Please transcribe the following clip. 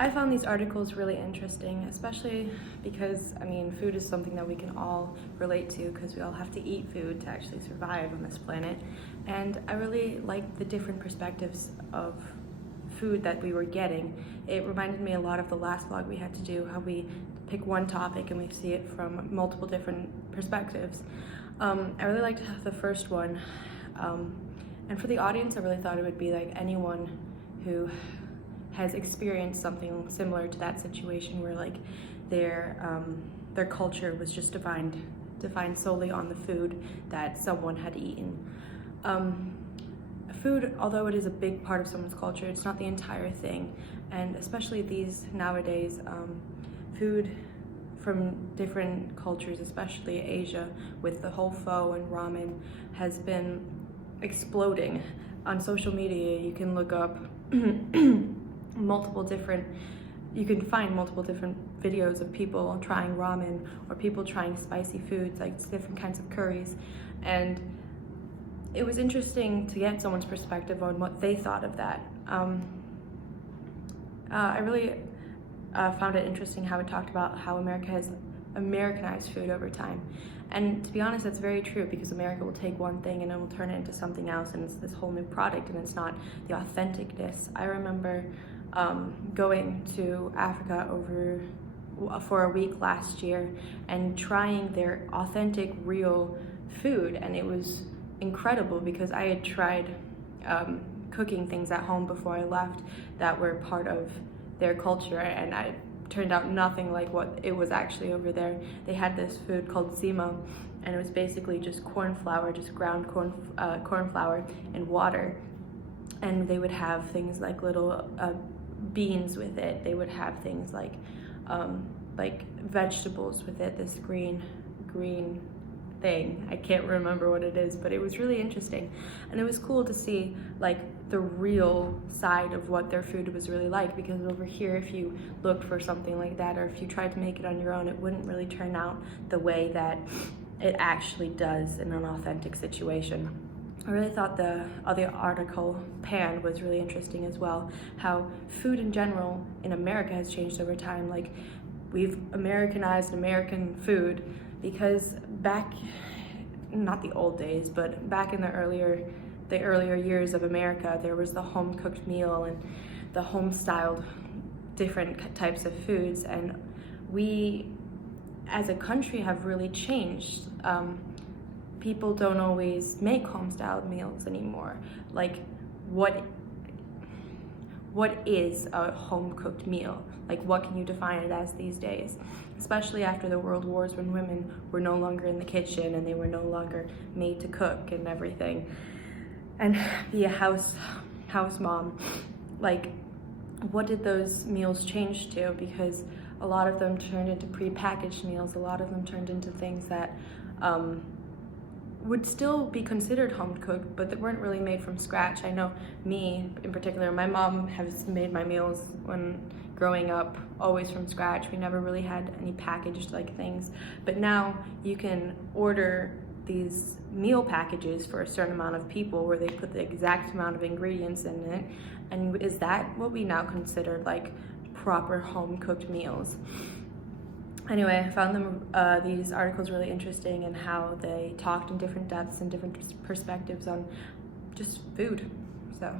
I found these articles really interesting, especially because, I mean, food is something that we can all relate to because we all have to eat food to actually survive on this planet. And I really liked the different perspectives of food that we were getting. It reminded me a lot of the last vlog we had to do, how we pick one topic and we see it from multiple different perspectives. I really liked the first one. And for the audience, I really thought it would be like anyone who has experienced something similar to that situation where like their culture was just defined solely on the food that someone had eaten. Food, although it is a big part of someone's culture, it's not the entire thing, and especially these nowadays, food from different cultures, especially Asia, with the whole pho and ramen, has been exploding. On social media, you can look up you can find multiple different videos of people trying ramen or people trying spicy foods, like different kinds of curries. And it was interesting to get someone's perspective on what they thought of that. I really found it interesting how it talked about how America has Americanized food over time. And to be honest, that's very true, because America will take one thing and it will turn it into something else, and it's this whole new product, and it's not the authenticness. I remember going to Africa for a week last year and trying their authentic, real food, and it was incredible because I had tried cooking things at home before I left that were part of their culture, and I turned out nothing like what it was actually over there. They had this food called zima, and it was basically just corn flour, just ground corn flour and water, and they would have things like little beans with it. They would have things like vegetables with it, this green thing. I can't remember what it is, but it was really interesting, and it was cool to see like the real side of what their food was really like, because over here, if you looked for something like that, or if you tried to make it on your own, it wouldn't really turn out the way that it actually does in an authentic situation. I really thought the other article, Pan, was really interesting as well, how food in general in America has changed over time. Like, we've Americanized American food because back, not the old days, but back in the earlier years of America, there was the home-cooked meal and the home-styled different types of foods, and we as a country have really changed. People don't always make home-styled meals anymore. Like, what is a home-cooked meal? Like, what can you define it as these days? Especially after the World Wars, when women were no longer in the kitchen and they were no longer made to cook and everything, and be a house mom. Like, what did those meals change to? Because a lot of them turned into prepackaged meals. A lot of them turned into things that would still be considered home cooked, but that weren't really made from scratch. I know me in particular, my mom has made my meals when growing up always from scratch. We never really had any packaged like things, but now you can order these meal packages for a certain amount of people where they put the exact amount of ingredients in it. And is that what we now consider like proper home cooked meals? Anyway, I found these articles really interesting, and how they talked in different depths and different perspectives on just food. So